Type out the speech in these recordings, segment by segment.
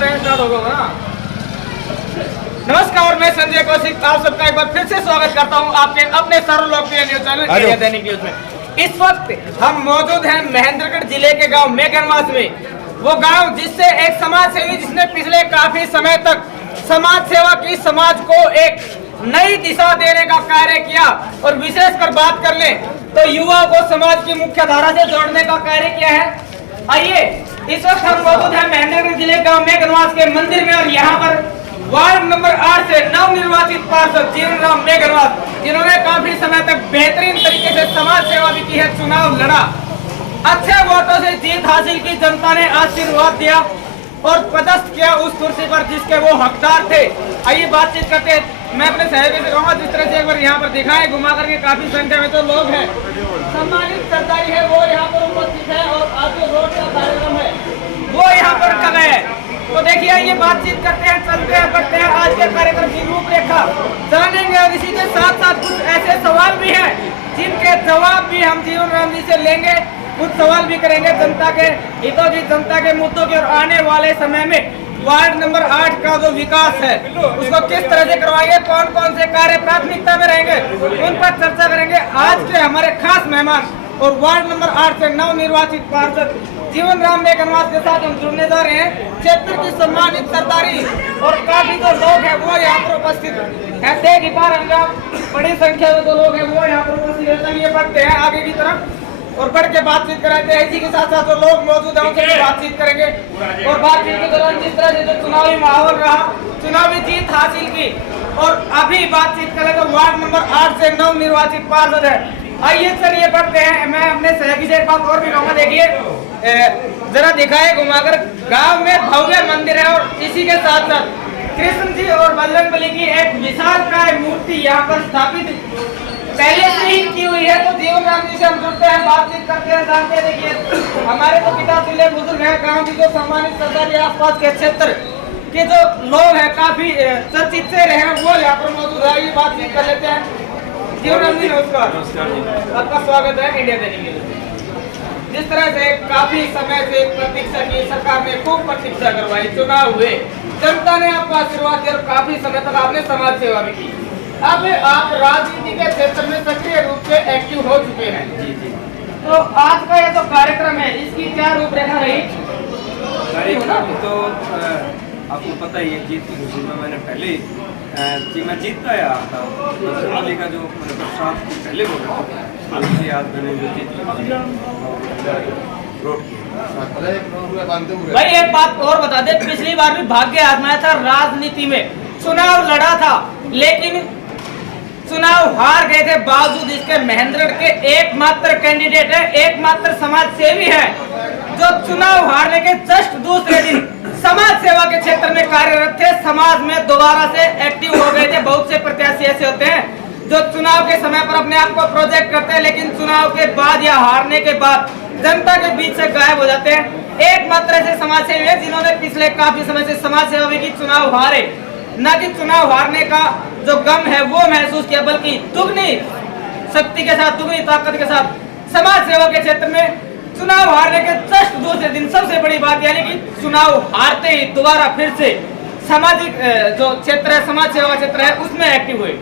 Start होगा ना। नमस्कार, मैं संजय कौशिक आप सबका एक बार फिर से स्वागत करता हूं आपके अपने सर्वलोकप्रिय न्यूज चैनल इंडिया दैनिक न्यूज में। इस वक्त हम मौजूद हैं महेंद्रगढ़ जिले के गांव मेघनवास में। वो गांव जिससे एक समाज सेवी जिसने पिछले काफी समय तक समाज सेवा की, समाज को एक नई दिशा देने का कार्य किया और विशेषकर बात कर ले तो युवाओं को समाज की मुख्य धारा से जोड़ने का कार्य किया है। आइए, इस वक्त हम मौजूद हैं महेंद्रगढ़ जिले गांव मेघनवास के मंदिर में और यहाँ पर वार्ड नंबर 8 से नवनिर्वाचित पार्षद जीवन राम मेघनवास, जिन्होंने काफी समय तक बेहतरीन तरीके से समाज सेवा भी की है, चुनाव लड़ा, अच्छे वोटों से जीत हासिल की, जनता ने आशीर्वाद दिया और पदस्थ किया उस कुर्सी पर जिसके वो हकदार थे। आइए बातचीत करते हैं। मैं अपने सहयोगी से कहूँगा जिस तरह से एक बार यहाँ पर दिखाएं घुमा करके, काफी संख्या में तो लोग हैं, सम्मानित सरदारी है वो यहाँ पर उपस्थित है और आज जो रोड का कार्यक्रम है वो यहाँ पर कर रहे हैं। तो देखिए, ये बातचीत करते हैं, चलते हैं, बढ़ते हैं आज के कार्यक्रम की रूपरेखा जानेंगे और इसी के साथ साथ कुछ ऐसे सवाल भी हैं जिनके जवाब भी हम जीवन राम जी से लेंगे, कुछ सवाल भी करेंगे जनता के हितों की, जनता के मुद्दों की और आने वाले समय में वार्ड नंबर 8 का जो विकास है उसको किस तरह से करवाएंगे, कौन कौन से कार्य प्राथमिकता में रहेंगे, उन पर चर्चा करेंगे। आज के हमारे खास मेहमान और वार्ड नंबर 8 से नवनिर्वाचित पार्षद जीवन राम मेघनवास के साथ हम जुड़ने जा रहे हैं। क्षेत्र की सम्मानित सरदारी और काफी जो लोग हैं वो यहाँ पर उपस्थित है, देख ही पा रहे हैं, बड़ी संख्या में जो लोग हैं वो यहाँ पर उपस्थित है। ये बढ़ते हैं आगे की तरफ और बढ़ के बातचीत कराते हैं। इसी के साथ साथ जो लोग मौजूद हैं उनसे बातचीत करेंगे और बातचीत के दौरान जिस तरह से जो चुनावी माहौल रहा, चुनावी जीत हासिल की और अभी बातचीत करेंगे वार्ड नंबर 8 से नवनिर्वाचित पार्षद है। आइए चलिए बढ़ते हैं। मैं अपने सहयोगी से एक बात और भी कहूँगा, देखिए जरा दिखाए घुमाकर, गांव में भव्य मंदिर है और इसी के साथ साथ कृष्ण जी और बजरंगबली की एक विशालकाय मूर्ति यहाँ पर स्थापित पहले से ही की हुई है। तो जीवन राम जी से हम जुड़ते हैं, बातचीत करते हैं, जानते हैं। देखिए, हमारे तो पिता तुल्य बुजुर्ग हैं, गांव की जो सम्मानित सरदारी आसपास के क्षेत्र के जो लोग हैं काफी चर्चित से रहे हैं वो यहाँ पर मौजूद है। ये बातचीत कर लेते हैं। जीवन राम जी नमस्कार, आपका स्वागत है इंडिया दैनिक न्यूज में। जिस तरह से काफी समय से प्रतीक्षा की, सरकार ने खूब प्रतीक्षा करवाई, चुनाव हुए, जनता ने आपको आशीर्वाद दिया और काफी समय तक आपने समाज सेवा भी की। अब आप राजनीति के क्षेत्र में सक्रिय रूप से एक्टिव हो चुके हैं। जी जी। तो आज का ये जो कार्यक्रम है इसकी क्या रूपरेखा रही? तो आपको पता ही है, जीत की खुशी में मैंने पहले मैं जीतता आया था का जो प्रसाद पहले बोला था, आज मैंने जो जीत भाई एक बात और बता दे, पिछली बार भी भाग्य आजमाया था, राजनीति में चुनाव लड़ा था लेकिन चुनाव हार गए थे। बावजूद इसके महेंद्रगढ़ के एकमात्र कैंडिडेट है, एकमात्र समाज सेवी है जो चुनाव हारने के जस्ट दूसरे दिन समाज सेवा के क्षेत्र में कार्यरत थे, समाज में दोबारा से एक्टिव हो गए थे। बहुत से प्रत्याशी ऐसे होते हैं जो चुनाव के समय पर अपने आप को प्रोजेक्ट करते हैं लेकिन चुनाव के बाद या हारने के बाद जनता के बीच से गायब हो जाते हैं। एकमात्र ऐसे समाज सेवी है जिन्होंने पिछले काफी समय से समाज सेवा की, चुनाव हारे, न कि चुनाव हारने का जो गम है वो महसूस किया, बल्कि दुगनी शक्ति के साथ, दुगनी ताकत के साथ समाज सेवा के क्षेत्र में चुनाव हारने के जस्ट दूसरे दिन, सबसे बड़ी बात यानी कि चुनाव हारते ही दोबारा फिर से सामाजिक जो क्षेत्र है, समाज सेवा क्षेत्र है, उसमें एक्टिव हुए।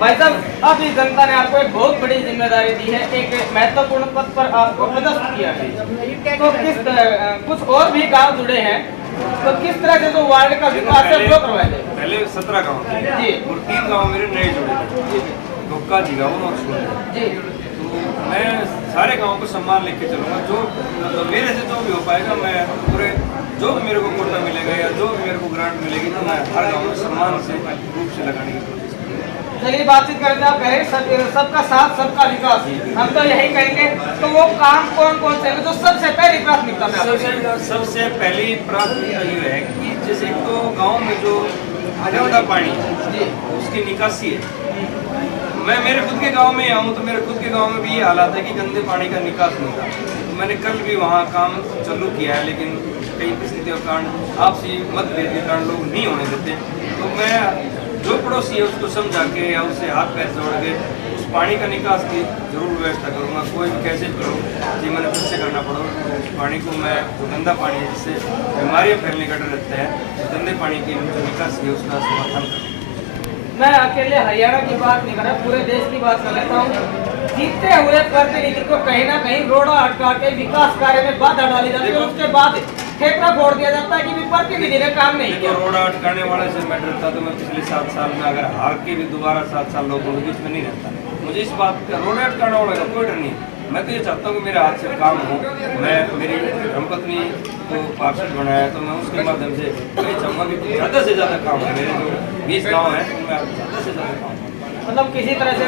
भाई साहब, अभी जनता ने आपको एक बहुत बड़ी जिम्मेदारी दी है, एक महत्वपूर्ण पद पर आपको पदस्थ किया है। तो किस कुछ और भी गांव जुड़े हैं, तो किस तरह से जो वार्ड का विकास है वो करवाए थे? पहले 17 गाँव जी और 3 गाँव मेरे नए जुड़े, धोखा जिगावन और सोन जी। तो मैं सारे गाँव को सम्मान लेके चलूँगा, जो मेरे से जो भी हो पाएगा मैं पूरे, जो भी मेरे को कोटा मिलेगा या जो भी मेरे को ग्रांट मिलेगी तो मैं हर गाँव में सम्मान से रूप से लगाने की कोशिश करूँगा। चलिए बातचीत करते हैं। आप कहें सबका साथ सबका विकास, हम तो यही कहेंगे। तो वो काम कौन कौन से जो सबसे पहली प्राथमिकता में? सबसे पहली प्राथमिकता ये है कि जैसे तो गाँव में जो गंदा पानी उसकी निकासी है। मैं मेरे खुद के गांव में आऊँ तो मेरे खुद के गांव में भी ये हालात है कि गंदे पानी का निकास नहीं था। तो मैंने कल भी वहाँ काम चालू किया है लेकिन कई परिस्थितियों के कारण, आपसी मतभेद के कारण लोग नहीं होने देते। तो मैं जो पड़ोसी है उसको समझा के या उससे हाथ पैर जोड़ के उस पानी का निकास की जरूर व्यवस्था करूँगा। कोई भी कैसे करो जी मैंने खुद से करना पड़ो पानी को मैं जो गंदा पानी है जिससे बीमारियाँ फैलने का डर रहता है, गंदे पानी की जो निकासी है उसका समाधान करें। मैं अकेले हरियाणा की बात नहीं कर रहा, पूरे देश की बात कर लेता हूँ। जीतते हुए प्रतिनिधि को कहीं ना कहीं रोड़ा अटका के विकास कार्य में बाधा डाली जाती है, उसके बाद ठेका फोड़ दिया जाता है कि प्रतिनिधि ने काम नहीं किया। रोड़ा अटकाने वाले से मैं डरता तो मैं पिछले 7 साल में अगर हार के भी दोबारा 7 साल लोगों के बीच में नहीं रहता। मुझे इस बात का रोड़ा अटकाने वाले का कोई डर नहीं। मैं तो ये चाहता हूँ कि मेरे हाथ से काम हो। मैं मेरी धर्मपत्नी को पार्षद बनाया तो मैं उसके माध्यम से मैं चाहूँगा कि ज़्यादा से ज़्यादा काम हो। मेरे जो 20 गाँव हैं उनमें ज़्यादा से ज़्यादा काम हो। मतलब किसी तरह से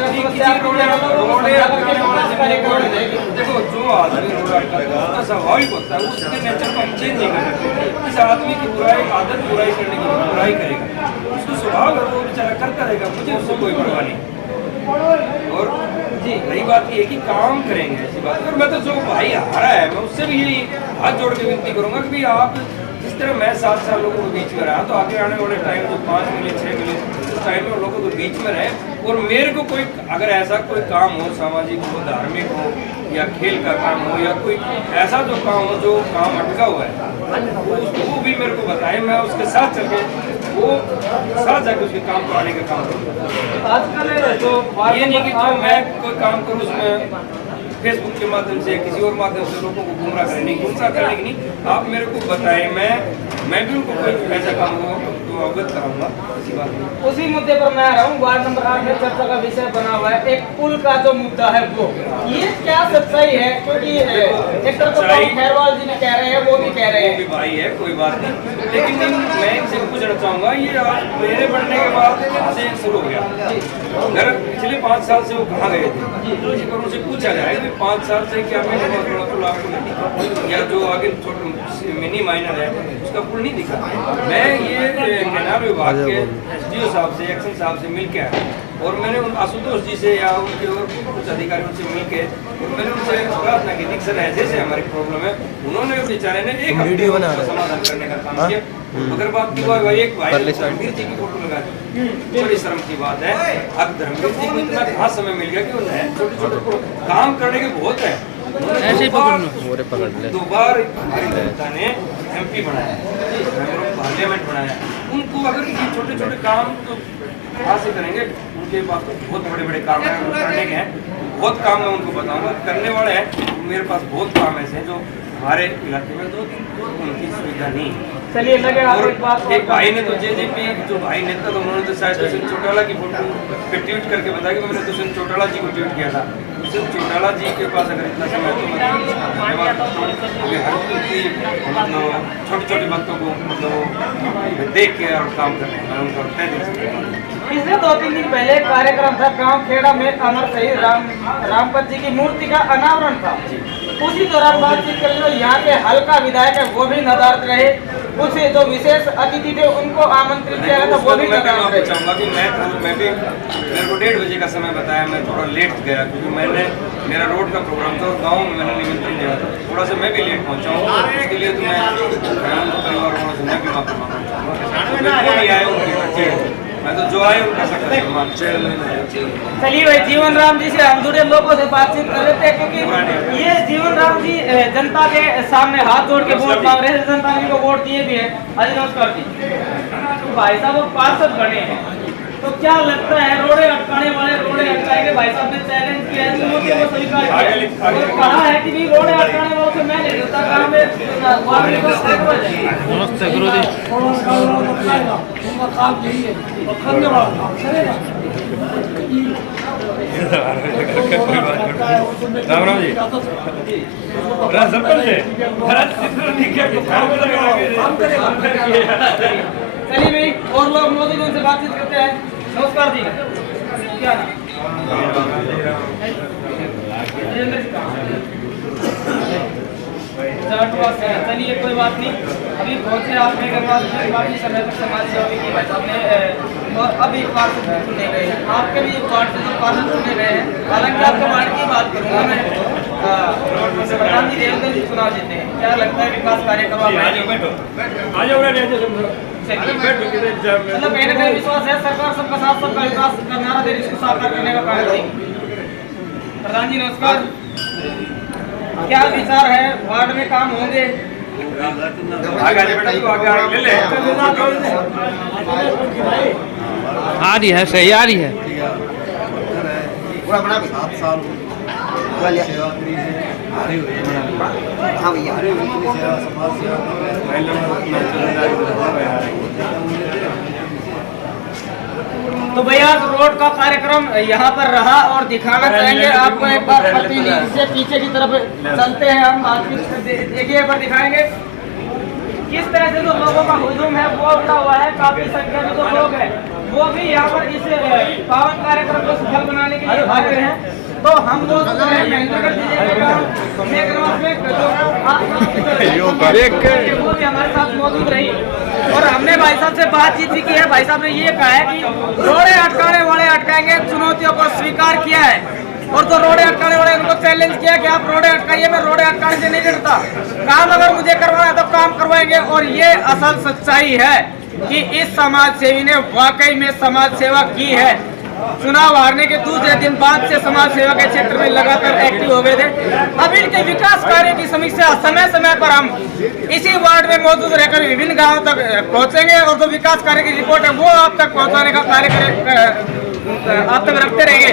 देखो जो आदमी रोड अटकाता है स्वाभाविक होता है, उसके नेचर को हम चेंज नहीं कर सकते। इस आदमी की बुराई आदत बुराई करने की बुराई करेगा, उसको स्वभाव है वो बेचारा करता रहेगा, मुझे उससे कोई परवाह नहीं। और जी रही बात ये कि काम करेंगे ऐसी बात। और मैं तो जो भाई हारा है मैं उससे भी यही हाथ जोड़ के विनती करूंगा कि भाई आप जिस तरह मैं 7 साल लोगों के बीच में रहा तो आगे आने वाले टाइम जो 5 मिले 6 मिले उस टाइम में लोगों के बीच में रहे। और मेरे को कोई अगर ऐसा कोई काम हो, सामाजिक हो, धार्मिक हो या खेल का काम हो या कोई ऐसा जो काम हो जो काम अटका हुआ है वो भी मेरे को बताएं, मैं उसके साथ चल के वो साथ जाकर उसके काम को आने का काम करूँ। आजकल जो ये नहीं कि जो मैं कोई काम करूँ उसमें फेसबुक के माध्यम से किसी और माध्यम से लोगों को गुमराह करने की नहीं। आप मेरे को बताएं, मैं भी उनको कोई ऐसा काम हो तो अवगत कराऊंगा, ऐसी बात नहीं। उसी मुद्दे पर मैं आ रहा हूँ। वार्ड नंबर 8 में चर्चा का विषय बना हुआ है एक पुल का जो मुद्दा है वो, ये क्या सच्चाई है? क्योंकि एक तरफ खैरवाल जी ने कह रहे हैं, वो भी कह रहे हैं वो भी भाई है, कोई बात नहीं। लेकिन मैं इनसे पूछना चाहूंगा, ये आज मेरे बढ़ने के बाद से शुरू हो गया। अगर पिछले 5 साल से वो कहाँ गए थे तो उनसे पूछा जाए कि 5 साल से क्या मैंने पुल आपको नहीं दिखा, या जो आगे मिनी माइनर है उसका पुल नहीं दिखा। मैं ये कैनाल विभाग के SDO साहब से, एक्शन साहब से मिल के आया और मैंने उन आशुतोष जी से या उनके और कुछ अधिकारियों से मिल के मैंने उनसे प्रार्थना की कि सर ऐसे ऐसे हमारी प्रॉब्लम है। उन्होंने बेचारे ने एक वीडियो बना समाधान करने का काम किया। अगर बात की भाई एक भाई धर्मवीर जी की फोटो लगा दी, बड़ी शर्म की बात है। अब धर्मवीर जी को इतना खास समय मिल गया कि उन्हें छोटे छोटे काम करने के बहुत है। ऐसे 2 बार हमारी जनता ने MP बनाया, पार्लियामेंट बनाया। उनको अगर ये छोटे छोटे काम तो कहाँ से करेंगे? उनके पास तो बहुत बड़े बड़े काम है करने के हैं। बहुत काम मैं उनको बताऊंगा करने वाले हैं। मेरे पास बहुत काम ऐसे हैं जो हमारे इलाके में 2-3 उनकी सुविधा नहीं है। चलिए लगे और एक भाई ने तो JJP जो भाई नेता तो उन्होंने तो शायद दुष्यंत चौटाला की फोटो पे ट्वीट करके बताया कि मैंने दुष्यंत चौटाला जी को ट्वीट किया था। दुष्यंत चौटाला जी के पास अगर इतना समय तो धन्यवाद हर की मतलब छोटे छोटे बातों को मतलब देख के और काम कर रहे हैं। मैं उनको तय दिल से पिछले 2-3 दिन पहले कार्यक्रम था गांव खेड़ा में, अमर शहीद रामपत जी की मूर्ति का अनावरण था। उसी दौरान बातचीत कर लो, यहाँ के हल्का विधायक है वो भी नदारद रहे, कुछ जो विशेष अतिथि थे उनको आमंत्रित किया था वो भी नदारद रहे। चाहूँगा कि मैं भी मेरे को 1:30 बजे का समय बताया, मैं थोड़ा लेट गया क्योंकि मेरा रोड का प्रोग्राम था और गाँव में मैंने निमंत्रण दिया था, थोड़ा सा मैं भी लेट पहुँचा हूँ। उसके लिए तो मैं परिवार वालों से मैं भी माफी मांगना चाहूँगा। मैं तो जो आए उनका सम्मान। चलिए भाई, जीवन राम जी से हम जुड़े लोगों से बातचीत कर लेते हैं क्योंकि ये जीवन राम जी जनता के सामने हाथ जोड़ के वोट मांग रहे हैं। जनता ने इनको वोट दिए भी है। आज नमस्कार जी। तो भाई साहब वो पार्षद बने हैं तो क्या लगता है रोड़े अटकाने वाले रोड़े अटकाएंगे? भाई साहब ने चैलेंज किया है, चुनौती को स्वीकार किया और कहा है कि भी रोड़े अटकाने वालों से मैं नहीं देता काम में। नमस्ते गुरु जी। राम राम जी। चलिए भाई, और लोग मौजूद उनसे बातचीत करते हैं। नमस्कार जी, क्या नाम? चलिए कोई बात नहीं, अभी पहुंचे आपने काफी समय तक समाज सेवा भी की भाई साहब ने और अभी पार्षद चुने गए हैं। आपके भी वार्ड से जो पार्षद चुने गए हैं, हालांकि आपके वार्ड की बात करूँगा मैं, प्रधान जी देवेंद्र जी चुनाव जीते हैं, क्या लगता है विकास कार्य करवा मतलब कहीं ना कहीं विश्वास है सरकार सबका साथ सबका विकास का नारा दे इसको साकार करने का कार्य करेगी? प्रधान जी नमस्कार। क्या विचार है, वार्ड में काम होंगे? आगे बेटा तू आगे ले ले। आ रही है, सही आ रही है। 7 साल सेवा करी है, हारे हुए हैं। हाँ भैया, हारे हुए इतनी सेवा, समाज सेवा पहले अपना तो भैया रोड का कार्यक्रम यहाँ पर रहा और दिखाना चाहेंगे आपको एक बार प्रतिनिधि से पीछे की तरफ चलते हैं हम। देखिए पर दिखाएंगे किस तरह से जो लोगों का हुजूम है वो उठा हुआ है। काफी संख्या में जो लोग हैं वो भी यहाँ पर इस पावन कार्यक्रम को सफल बनाने के लिए भाग रहे हैं। तो हम लोग महेंद्रगढ़ जिले के गाँव मेघनवास में वो भी हमारे साथ मौजूद रही और हमने भाई साहब से बातचीत भी की है। भाई साहब ने ये कहा है कि रोड़े अटकाने वाले अटकाएंगे, चुनौतियों को स्वीकार किया है और जो रोड़े अटकाने वाले उनको चैलेंज किया कि आप रोड़े अटकाइए, मैं रोड़े अटकाने से नहीं डरता, काम अगर मुझे करवाना है तो काम करवाएंगे। और ये असल सच्चाई है कि इस समाज सेवी ने वाकई में समाज सेवा की है। चुनाव हारने के दूसरे दिन बाद से समाज सेवा के क्षेत्र में लगातार एक्टिव हो गए थे। अब इनके विकास कार्य की समीक्षा समय समय पर हम इसी वार्ड में मौजूद रहकर विभिन्न गांवों तक पहुंचेंगे और जो विकास कार्य की रिपोर्ट है वो आप तक पहुंचाने का कार्य आप तक रखते रहेंगे।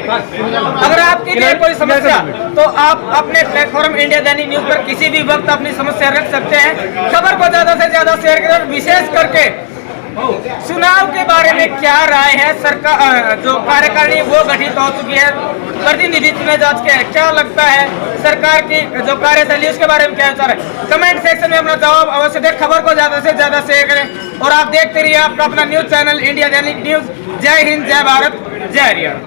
अगर आपके लिए कोई समस्या तो आप अपने प्लेटफॉर्म इंडिया दैनिक न्यूज पर किसी भी वक्त अपनी समस्या रख सकते हैं। खबर को ज्यादा से ज्यादा शेयर करें। विशेष करके चुनाव के बारे में क्या राय है, सरकार जो कार्यकारिणी वो गठित हो चुकी है, प्रतिनिधित्व में जांच के क्या लगता है, सरकार की जो कार्यशैली उसके बारे में क्या विचार है, कमेंट सेक्शन में अपना जवाब अवश्य दें। खबर को ज्यादा से ज्यादा शेयर करें और आप देखते रहिए आपका अपना न्यूज चैनल इंडिया दैनिक न्यूज। जय हिंद, जय भारत, जय हरियाणा।